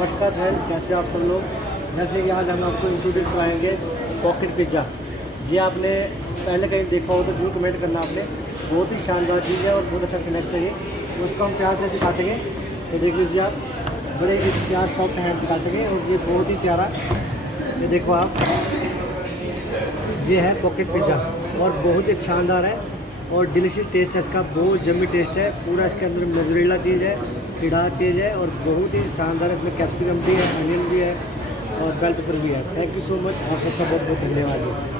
नमस्कार फ्रेंड्स, कैसे आप सब लोग। जैसे कि आज हम आपको इंट्रोड्यूस कराएंगे पॉकेट पिज़्ज़ा। ये आपने पहले कहीं देखा हो तो जरूर कमेंट करना आपने। बहुत ही शानदार चीज़ है और बहुत अच्छा स्नैक्स है ये। तो उसको हम प्यार से ऐसे काटेंगे, तो देख लीजिए आप, बड़े एक प्यार सॉफ्ट हैंड से काटेंगे और ये बहुत ही प्यारा, ये देखो आप, ये है पॉकेट पिज़्ज़ा और बहुत ही शानदार है और डिलीशियस टेस्ट है इसका, बहुत जमी टेस्ट है। पूरा इसके अंदर मोज़रेला चीज़ है, खिड़ा चीज़ है और बहुत ही शानदार है। इसमें कैप्सिकम भी है, अनियन भी है और बेल पेपर भी है। थैंक यू सो मच, आप सबका बहुत बहुत धन्यवाद।